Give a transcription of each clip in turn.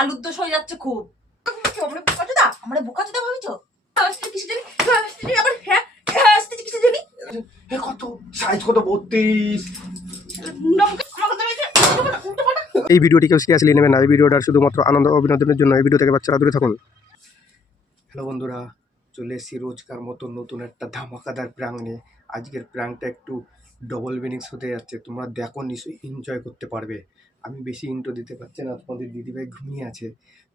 আলুর দোষ হয়ে যাচ্ছে খুব। আমরা বোকাচোদা ভাবিছো? কিছু জানি আবার হ্যাঁ কিছু জানি কত সাইজ কত 32। এই ভিডিওটি কেউ সিরিয়াসলি নেবেন না। এই ভিডিওটা শুধুমাত্র আনন্দ ও বিনোদনের জন্য। এই ভিডিও থেকে বাচ্চারা দূরে থাকুন। হ্যালো বন্ধুরা, চলে এসেছি রোজকার মতো নতুন একটা ধামাকাদার প্র্যাঙ্ক নিয়ে। আজকের প্র্যাঙ্কটা একটু ডবল মিনিংস হতে যাচ্ছে, তোমরা দেখো নিশ্চয়ই এনজয় করতে পারবে। আমি বেশি ইন্ট্রো দিতে পারছি না, তোমাদের দিদিভাই ঘুমিয়ে আছে।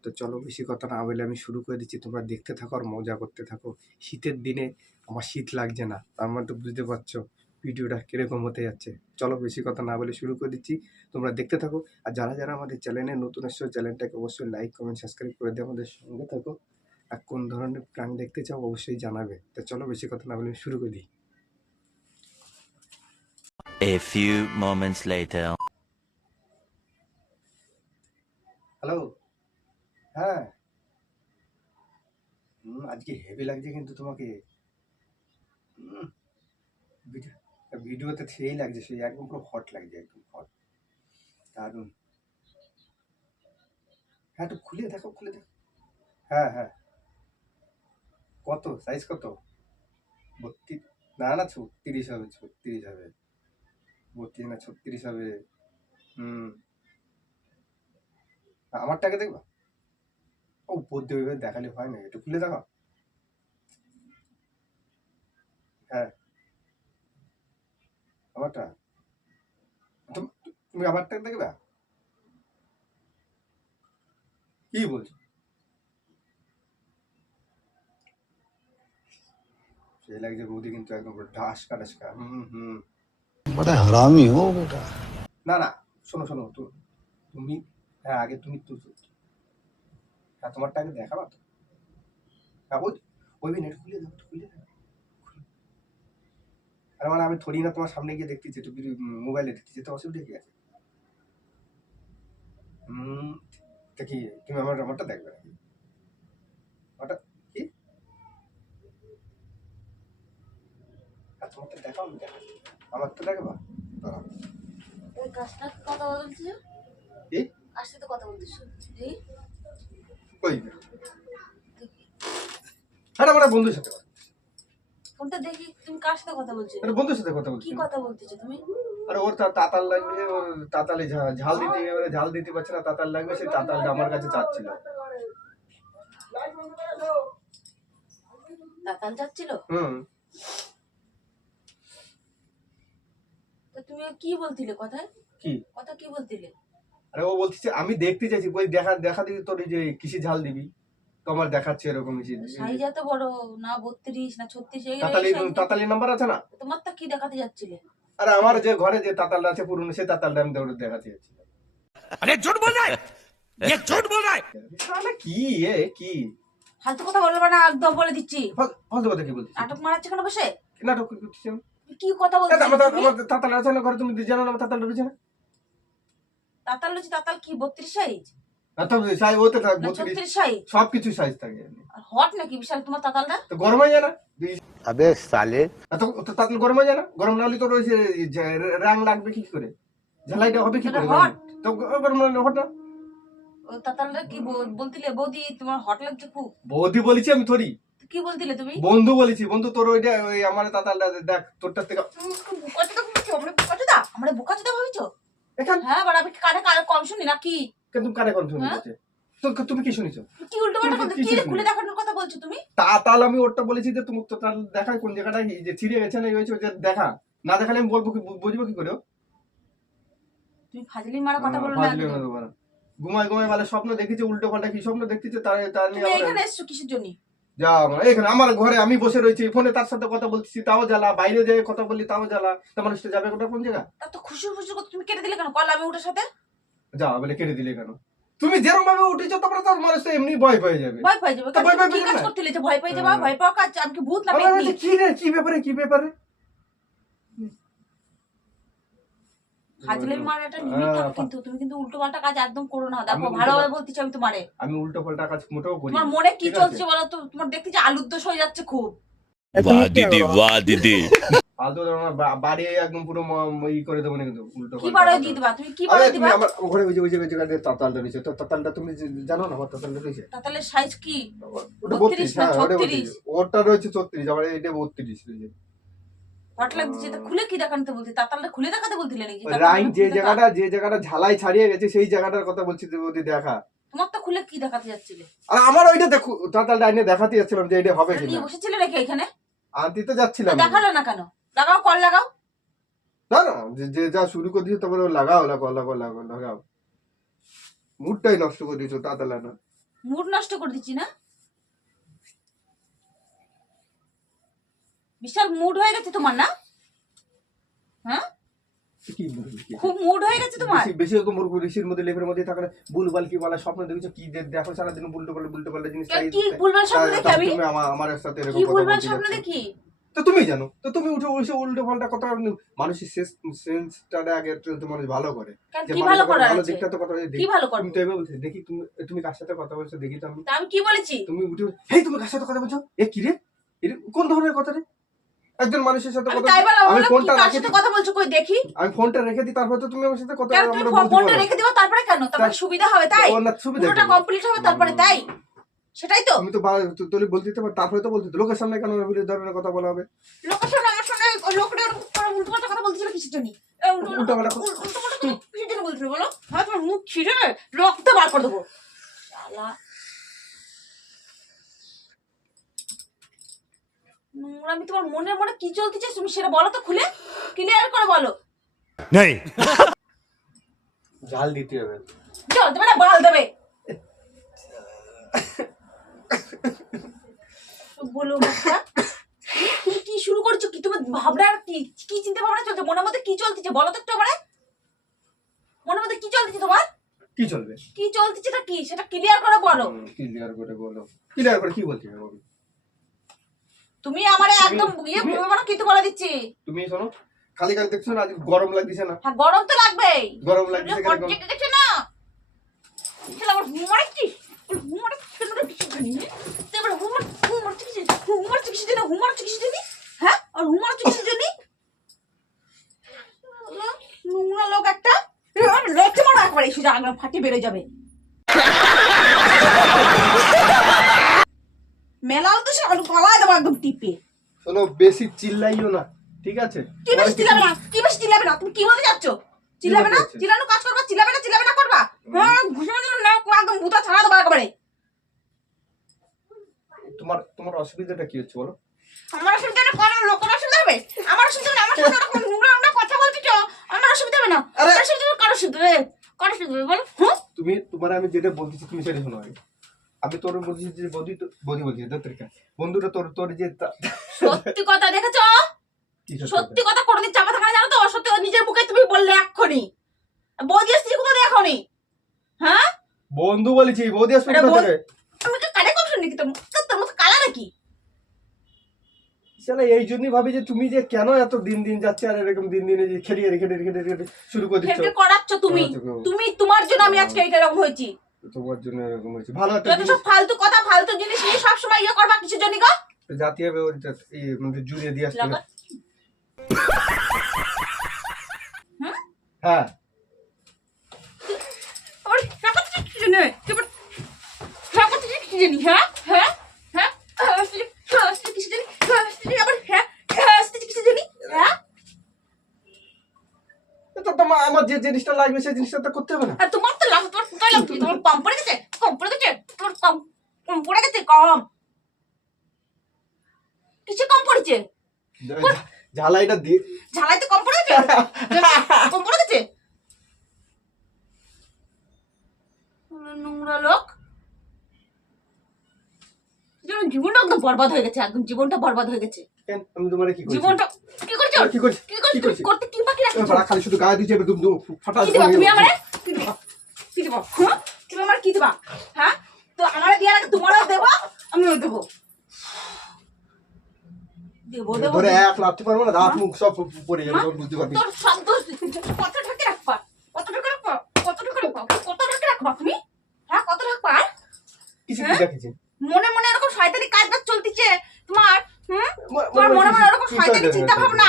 তো চলো বেশি কথা না বলে আমি শুরু করে দিচ্ছি, তোমরা দেখতে থাকো আর মজা করতে থাকো। শীতের দিনে আমার শীত লাগছে না, তার মানে তো বুঝতে পারছো ভিডিওটা কীরকম হতে যাচ্ছে। চলো বেশি কথা না বলে শুরু করে দিচ্ছি, তোমরা দেখতে থাকো। আর যারা যারা আমাদের চ্যানেলে নতুন এসছো চ্যানেলটাকে অবশ্যই লাইক কমেন্ট সাবস্ক্রাইব করে দিয়ে আমাদের সঙ্গে থাকো। আর কোন ধরনের প্রাণ দেখতে চাও অবশ্যই জানাবে। তো চলো বেশি কথা না বলে শুরু করে দিই। A few moments later. Hello, হ্যাঁ, আজকে হেভি লাগছে কিন্তু তোমাকে। ভিডিওতে সেই লাগছে, সেই একদম পুরো হট লাগছে, একদম হট, দারুণ। হ্যাঁ একটু খুলে দেখো, খুলে দেখো। হ্যাঁ হ্যাঁ, কত সাইজ কত? 32? না না 36 হবে, 36 হবে। 32 না 36 হবে। আমারটাকে দেখবা? ও উপর দিয়ে ওইভাবে দেখালে হয় না, একটু খুলে দেখো। হ্যাঁ আমারটা, তুমি আমারটা দেখবা? কি বলছো? সেই লাগছে বৌদি, কিন্তু একদম পুরো ঢাসকা ঢাসকা। बड़ा हरामी हो बेटा। না না, শোনো শোনো তো, তুমি, হ্যাঁ আগে তুমি তো, হ্যাঁ তোমারটা আগে দেখাবা তো। হ্যাঁ ওই নেট খুলে দাও, খুলে দাও। আর মানে আমি থোড়ি না তোমার সামনে গিয়ে দেখতেছি, তুমি মোবাইলে দেখতেছি, তো অসুবিধা কি আছে? তা কি তুমি আমারটা দেখবে নাকি? ওটা কি? আর তোমারটা দেখাও, আমি দেখাচ্ছি। আমার তো দেখবা, দাঁড়াও। ওই কাজটা কথা বলছিস? এই আসতে তো কথা বলছিস এই কই? আরে আমার বন্ধুর সাথে কথা, ফোনটা দেখি তুমি কার সাথে কথা বলছো? আরে বন্ধুর সাথে কথা বলছি। কি কথা বলতেছো তুমি? আরে ওর তাতাল লাগবে, ওর তাতালে ঝাল দিতে, এবারে ঝাল দিতে পারছে না, তাতাল লাগবে, সেই তাতালটা আমার কাছে চাচ্ছিল। তাতাল যাচ্ছিল? তো তুমি কি বলছিলে কথায়? কি কথা কি বলছিলে? আরে ও বলতেছে আমি দেখতে চাইছি, কই দেখা দেখা দিবি তোর, এই যে কিসে ঝাল দিবি, তো আমার দেখাচ্ছে এরকম সাইজ এত বড় না, 32 না 36 এই তাতালি নাম্বার আছে না? তোমারটা কি দেখাতে যাচ্ছিলে? আরে আমার যে ঘরে যে তাতালটা আছে পুরনো, সেই তাতালটা আমি দৌড়ে দেখাতে যাচ্ছি। अरे झूठ बोल रहा है, ये झूठ बोल रहा है। শালা কি কি ফালতু কথা বলবে না, একদম বলে দিচ্ছি। ফালতু কথা কি বলছিস? নাটক মারাচ্ছে কেন বসে? নাটক করছিস? কি কথা বলছিস? আমার তাতাল আছে না ঘরে, তুমি জানো না আমার তাতালটা রয়েছে না? তাতাল লুচি, তাতাল কি 32 সাইজ? সাইজ ওতে থাকে, 36 সাইজ সবকিছু সাইজ থাকে। আর হট নাকি বিশাল তোমার তাতালটা? তো গরম হয়ে যায় না? अबे साले তো তাতাল গরম হয়ে যায় না? গরম না হলে তো রয়েছে রাং লাগবে কি করে, ঝালাইটা হবে কি করে? হট তো গরম না হট না? ও তাতালটা কি বলতিলে? বৌদি তোমার হট লাগছে খুব। বৌদি বলেছি আমি থরি, কি বলতিলে তুমি? বন্ধু বলেছি, বন্ধু তোর ওইটা, ওই আমার তাতালটা দেখ, তোরটা থেকে আমরা বোকাচোদা ভাবিছো? এখান হ্যাঁ বাড়া, আমি কানে কানে কম শুনি নাকি? কিন্তু কারে কোন শুনেছে? তো তুমি কি শুনেছো? কি উল্টো পাল্টা কথা, কি খুলে দেখানোর কথা বলছো তুমি? তাতাল আমি ওরটা বলেছি যে তুমি তাতাল দেখায় কোন জায়গাটা, এই যে ছিঁড়ে গেছে না, এই হয়েছে যে দেখা, না দেখালে আমি বলবো কি, বুঝবো কি করে? তুমি ফাজলি মারা কথা বলো না একদম। ঘুমায় ঘুমায় বলে স্বপ্ন দেখেছে, উল্টো পাল্টা কি স্বপ্ন দেখতেছে, তার তুমি নিয়ে এখানে এসছো কিসের জন্য? যা এখানে আমার ঘরে আমি বসে রয়েছি, ফোনে তার সাথে কথা বলছি তাও জ্বালা, বাইরে যেয়ে কথা বললি তাও জ্বালা, তো মানুষটা যাবে কোটা কোন জায়গা? তা তো খুশি খুশি কথা তুমি কেটে দিলে কেন? কল আমি ওটার সাথে যা বলে কেটে দিলে কেন? তুমি যেরকম ভাবে উঠেছো তারপরে তো মানুষ তো এমনি ভয় পেয়ে যাবে। ভয় পেয়ে যাবে? তো ভয় পেয়ে কি কাজ যাবে না? করতেলে যে ভয় পেয়ে যাবে? ভয় পাওয়া কাজ? আমি কি ভূত না আমার পেতনি? বলছে, কি রে, কি ব্যাপারে, কি ব্যাপারে? ফাজলি মারা একটা লিমিট থাকে, কিন্তু তুমি কিন্তু উল্টো পাল্টা কাজ একদম করো না। দেখো ভালোভাবে বলতেছি আমি তোমারে, আমি উল্টো পাল্টা কাজ মোটেও করি না। তোমার মনে কি ঠিক আছে? চলছে বলো তো? তোমার দেখতে যে আলুর দোষ হয়ে যাচ্ছে খুব। वाह दीदी वाह दीदी ফালতু কথা বলো না, বাড়ি একদম পুরো ই করে দেবো না কিন্তু উল্টো কি বাড়াই দিয়ে দিবা তুমি? কি বাড়াই দিবা? আমার ঘরে ওই যে তাতালটা রয়েছে, তো তাতালটা তুমি জানো না? আমার তাতালটা রয়েছে, তাহলে সাইজ কি? ওটা 32 32, না হ্যাঁ ওটা 36? 32, ওটা রয়েছে 34, আমার এটা 32 রয়েছে। হট লাগছে তো খুলে কি দেখাতে বলতে? তাতালটা খুলে দেখাতে বলছিলে নাকি? রাইন যে জায়গাটা ঝালাই ছাড়িয়ে গেছে সেই জায়গাটার কথা বলছি, যদি দেখা। তোমার তো খুলে কি দেখাতে যাচ্ছিলে? আর আমার ওইটা দেখো, তাতালটা এনে দেখাতে যাচ্ছিলাম যে এটা হবে নিয়ে কিনা। বসেছিলে নাকি এখানে? আনতে তো যাচ্ছিলাম। দেখালো না কেন? লাগাও, কল লাগাও। না না, যে যা শুরু করে দিয়েছো তারপরে লাগাও। মুডটাই নষ্ট করে দিয়েছো তাতালা না। মুড নষ্ট করে দিচ্ছি না? বিশাল মুড হয়ে গেছে তোমার না? হ্যাঁ, কি বলবি? খুব মুড হয়ে গেছে তোমার। বেশি রকম ঋষির মধ্যে লেভেলের মধ্যে থাকলে ভুলভাল কি বলা স্বপ্ন দেখছো, কি দেখো সারাদিন উল্টো পাল্টা জিনিস। কি ভুলভাল স্বপ্ন দেখি আমি? তুমি আমার সাথে এরকম কি কথা ভুলভাল বলতে স্বপ্ন যাচ্ছ। দেখি? তো তুমি জানো, তো তুমি উল্টো পাল্টা কথা। মানুষের সেন্সটা আগে তো মানুষ ভালো করে। কেন, যে কি মানুষ ভালো করার ভালো আছে? দিকটা তো কথা কি ভালো করব? তুমি তো এভাবে বলছো, দেখি তুমি কার সাথে কথা বলছো দেখি তো আমি। তা আমি কি বলেছি? তুমি উঠে হেই তুমি কার সাথে কথা বলছো, এ কি রে, কোন ধরনের কথা রে? একজন মানুষের সাথে আমি কথা তাই বলা আমি হলো, ফোনটা কি কার রেখে সাথে কথা বলছো কই দেখি? আমি ফোনটা রেখে দিই, তারপর তো তুমি আমার সাথে কথা কেন তুমি আমরা বলতে ফোনটা পারো। রেখে দিও তারপরে কেন? তারপরে সুবিধা হবে তাই? ও না, সুবিধা পুরোটা কি? কমপ্লিট হবে তারপরে তাই? সেটাই তো। তুমি তো তুই বলতে দিতে পার, তারপরে তো বলতে লোকের সামনে কেন এই ধরনের কথা বলা হবে? লোকের সামনে আমার সামনে লোকটা উল্টো পাল্টা কথা বলছিল কিসের জন্য? উল্টোপাল্টা কিসের জন্য বলছিল বলো? হ্যাঁ, তোমার মুখ ছিঁড়ে রক্ত বার করে দেবো। শালা নোংরা, আমি তোমার মনে কি চলতেছে তুমি সেটা বলো তো, খুলে ক্লিয়ার করে বলো। नहीं জাল দিতে হবে। জল দেবে না বাল দেবে? বলো বাচ্চা, তুমি কি শুরু করছো? কি তোমার ভাবনা কি চিন্তা ভাবনা চলছে মনের মধ্যে? কি চলতেছে বলো তো একটু আমারে। মনের মধ্যে কি চলতেছে তোমার? কি চলবে? কি চলতেছে কি সেটা ক্লিয়ার করে বলো। ক্লিয়ার করে বলো। ক্লিয়ার করে কি বলতে হবে? তুমি আমারে একদম মানে কি তো বলে দিচ্ছি। তুমি শোনো, খালি দেখছো না আজ গরম লাগছে না? হ্যাঁ, গরম তো লাগবেই। গরম লাগছে কিরকম? দেখছো না শালা আমার হুমারাচ্ছি হ্যাঁ, আর হুমারাচ্ছি কিসের জন্য? নোংরা লোক একটা, লক্ষ্য মারা একবারে সোজা আঙুল ফাটি বেরোয় যাবে। মেলাও তো সে গলায় দেবো একদম টিপে। শোনো, বেশি চিল্লাইও না, ঠিক আছে? কি বেশি চিল্লাবে না? কি বেশি চিল্লাবে না? তুমি কি বলতে চাচ্ছ? চিল্লাবে না? চিল্লানো কাজ করবা? চিল্লাবে না করবা? হ্যাঁ, ঘুষে দিলাম না একদম ভূতা ছাড়া দেবো একবারে। তোমার অসুবিধাটা কি হচ্ছে বলো? আমার অসুবিধা না, কোনো লোকের অসুবিধা হবে? আমার অসুবিধা না, আমার সাথে এরকম নোংরা কথা বলতেছ, আমার অসুবিধা হবে না। আমার অসুবিধা হবে, কার অসুবিধা হবে? কার অসুবিধা হবে বলো? হ্যাঁ, তোমার আমি যেটা বলতেছি তুমি সেটা শোনো আগে। আমি তোর বলছি যে বৌদি বলছি দত্তরিকা বন্ধুরা, তোর যে সত্যি কথা দেখেছো? সত্যি কথা কোনোদিন চাপা থাকা জানো তো? সত্যি নিজের মুখে তুমি বললে এক্ষুনি। বৌদি আসছি কোথায় এখনই? হ্যাঁ, বন্ধু বলেছি, বৌদি আসবে কোথা থেকে? তুমি কি কানে কম শুনি? তোর মতো কালা নাকি? শালা এই জন্যই ভাবি যে তুমি যে কেন এত দিন যাচ্ছে আর এরকম দিন যে খেলিয়ে রেখে শুরু করে দিচ্ছ। খেলতে করাচ্ছ তুমি। তোমার জন্য আমি আজকে এটা এরকম হয়েছি। তোমার জন্য এরকম হয়েছে। ভালো একটা যত সব ফালতু কথা ফালতু জিনিস নিয়ে সবসময় ইয়ে করবা কিসের জন্য গো? জাতীয় জুড়ে দিয়ে আসতে হবে। হ্যাঁ, ওর টাকাটা কি জানে? টাকাটা কি জানি? হ্যাঁ হ্যাঁ হ্যাঁ, কিসের জানি? আবার হ্যাঁ কিসের জানি? হ্যাঁ, তো আমার যে জিনিসটা লাগবে সেই জিনিসটা তো করতে হবে না। আর তোমার তো লাভ, তোমার কোথায় লাভ? তোমার কম পড়ে গেছে? তোমার কম পড়ে গেছে? কম কিছু কম পড়েছে? ঝালাইটা দিয়ে ঝালাই তো কম পড়ে গেছে? কম পড়ে গেছে? নোংরা লোক, জীবনটা একদম বরবাদ হয়ে গেছে, একদম জীবনটা বরবাদ হয়ে গেছে। কেন আমি তোমারে কি করছি? জীবনটা কি করছো? কি করছি? কি করছো? করতে কি বাকি রাখছো? এবার খালি শুধু গায়ে দিচ্ছে দুম ফাটা। কি দিবা তুমি আমারে? কি দিবা? হ্যাঁ, তুমি আমার কি দিবা? হ্যাঁ, তো আমারে দেওয়ার আগে তোমারও দেবো, আমিও দেবো। ধরে এক লাথি পারবো না, দাঁত মুখ সব পড়ে যাবে, তখন বুঝতে পারবি। তোর শব্দ কত ঢাকে রাখবা? কত ঢাকে রাখবা তুমি? হ্যাঁ, কত রাখবা? কিছু কি দেখেছি? মনে এরকম শয়তানি কাজ চলতেছে তোমার। তোমার মনে মনে ওরকম শয়তানি চিন্তা ভাবনা,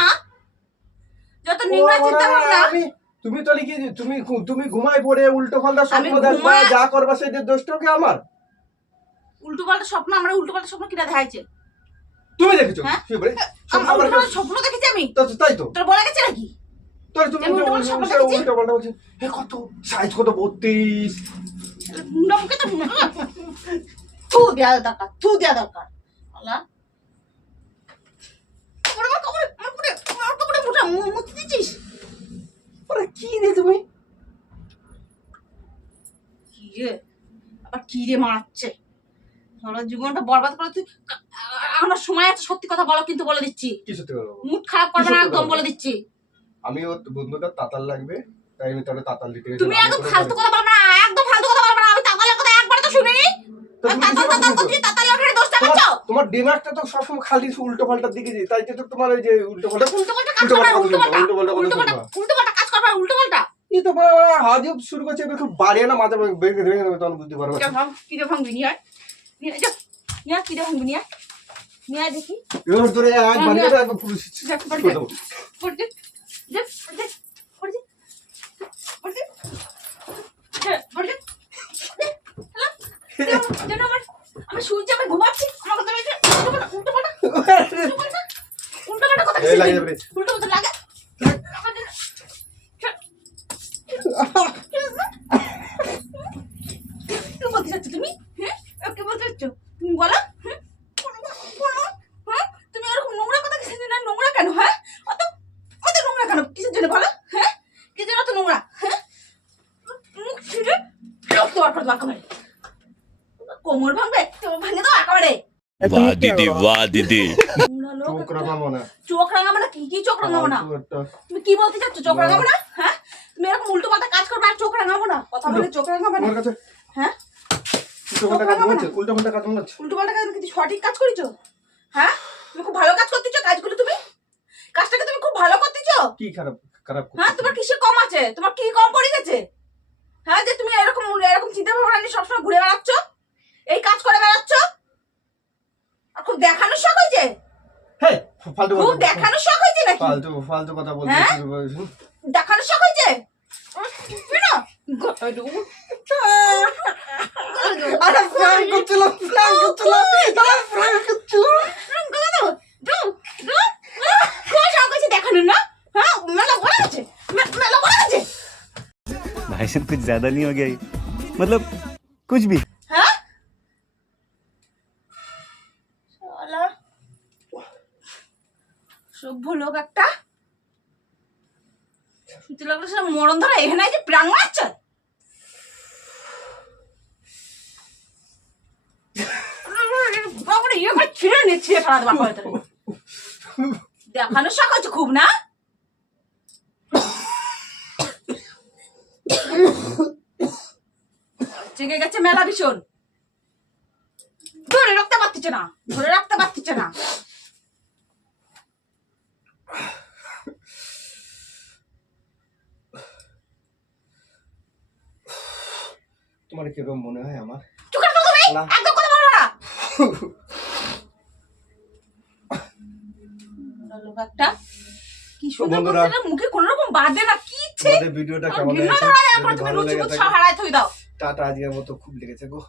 যত নোংরা চিন্তা ভাবনা। তুমি তো কি তুমি ঘুমায় পড়ে উল্টো পাল্টা স্বপ্ন দেখবা, যা করবা সেটা দোষটা কি আমার? উল্টো পাল্টা স্বপ্ন, আমরা উল্টো পাল্টা স্বপ্ন কিনা দেখাইছে? তুমি দেখেছো? হ্যাঁ? শুয়ে পড়ে আমরা উল্টো পাল্টা স্বপ্ন দেখেছি আমি? তাই তো তোর বলা গেছে নাকি? তুমি আমি উল্টো পাল্টা স্বপ্ন দেখেছি? উল্টো পাল্টা বলছিস। কত সাইজ কত 32। নমকে তো থু দেয়া দরকার, থু দেয়া দরকার। আল্লাহ মুতি দিচ্ছিস? ওরে কি রে তুমি? কি রে আবার কি রে মারাচ্ছে? সারা জীবনটা বরবাদ করে তুই। আমার সময় আছে, সত্যি কথা বলো কিন্তু, বলে দিচ্ছি। কি সত্যি কথা? মুড খারাপ করবে না একদম, বলে দিচ্ছি। আমি ওর বন্ধুটা তাতাল লাগবে, তাই আমি তোরে তাতাল দিতে গেছি। তুমি একদম ফালতু কথা বলবে না, একদম ফালতু কথা বলবে না। আমি তাতালের কথা একবার তো শুনিনি। তোমার ডিমাগটা তো সবসময় খালি উল্টো পাল্টার দিকে যায়, তাই তো তোমার ওই যে উল্টো পাল্টা উল্টো পাল্টা কাজ করবে, উল্টো পাল্টা কাজ করবে, উল্টো পাল্টা। এই তো হাজব শুরু করছে, এবার খুব বাড়িয়ে না মাথা ভেঙে ভেঙে দেবে, তখন বুঝতে পারবো। কি রে ভাঙবি নিয়ে আয়, নিয়ে কি রে ভাঙবি নিয়ে আয়, নিয়ে আয় দেখি। এবার ধরে এক বাড়িয়ে দেবে, পুরো দেখ করে দেবো। পড়তে দেখ পড়তে পড়তে পড়তে পড়তে যেন আমি শুনছি, আমি ঘুমাচ্ছি, আমার কথা বলছে উল্টো পাল্টা কথা এই লাগে যাবে। উল্টো পাল্টা লাগে। কি বলতে চাচ্ছ তুমি? হ্যাঁ কি বলতে চাচ্ছ তুমি? বলো। তুমি এরকম নোংরা কথা কিসের জন্য? নোংরা কেন? হ্যাঁ অত অত নোংরা কেন? কিসের জন্য বলো? হ্যাঁ কি জন্য অত নোংরা? হ্যাঁ মুখ ছিঁড়ে রক্ত বার করে দাও একেবারে। কোমর ভাঙবে তো ভাঙে দাও একেবারে। वाह दीदी वाह दीदी। চোখ রাঙাবো না। চোখ রাঙাবো না? কি চোখ রাঙাবো না? তুমি কি বলতে চাচ্ছ? চোখ রাঙাবো না? হ্যাঁ তুমি এরকম উল্টো পাল্টা কাজ করবে আর চোখ রাঙাবো না? কথা বলে চোখ রাঙাবো না? আমার কাছে হ্যাঁ উল্টো পাল্টা কাজ হচ্ছে, উল্টো পাল্টা কাজ হচ্ছে। উল্টো পাল্টা কাজ কি সঠিক কাজ করেছো? হ্যাঁ তুমি খুব ভালো কাজ করতেছো, কাজগুলো তুমি কাজটাকে তুমি খুব ভালো করতেছো। কি খারাপ খারাপ? হ্যাঁ তোমার কিসের কম আছে? তোমার কি কম পড়ে গেছে? হ্যাঁ যে তুমি এরকম এরকম চিন্তা ভাবনা নিয়ে সবসময় ঘুরে বেড়াচ্ছ, এই কাজ করে বেড়াচ্ছ, আর খুব দেখানোর শখ হয়েছে? হে ফালতু খুব দেখানোর শখ হয়েছে নাকি? ফালতু ফালতু কথা বলছিস। হ্যাঁ? দেখানোর শখ হয়েছে? না গলায় দেবো। আরে ফ্রাই করছিলাম, ফ্রাই করছিলাম, আরে ফ্রাই করছিলাম। গলায় দেবো। খুব শখ হয়েছে দেখানোর না? হ্যাঁ মেলা বড় আছে, মেলা বড় আছে। भाई साहब कुछ ज्यादा नहीं हो गया ये? मतलब कुछ भी। হ্যাঁ শালা সভ্য লোক একটা। শুনতে লাগলো সে মরণ ধরা এখানে যে প্রাণ মারছে। বাবারে ইয়ে করে ছিঁড়ে নিয়ে ছিঁড়ে ফেলা দেবো একেবারে তোরে। দেখানোর শখ হচ্ছে খুব না? জেগে গেছে মেলা ভীষণ, ধরে রাখতে পারতেছে না, ধরে রাখতে পারতেছে না। তোমার কিরকম মনে হয় আমার? চুপ করে থাকো তুমি, না। একদম কথা বলবো না। লোক একটা কি সুন্দর বন্ধুরা, বলছে না, মুখে কোনো রকম বাদে না, কি ইচ্ছে আমাদের ভিডিওটা কেমন ঘৃণা লেগেছে? ধরা যায়, যদি তুমি ভালো লুচি লেগে বুচি থাকে, হারায় থই দাও। টাটা, আজকের মতো খুব লেগেছে গো।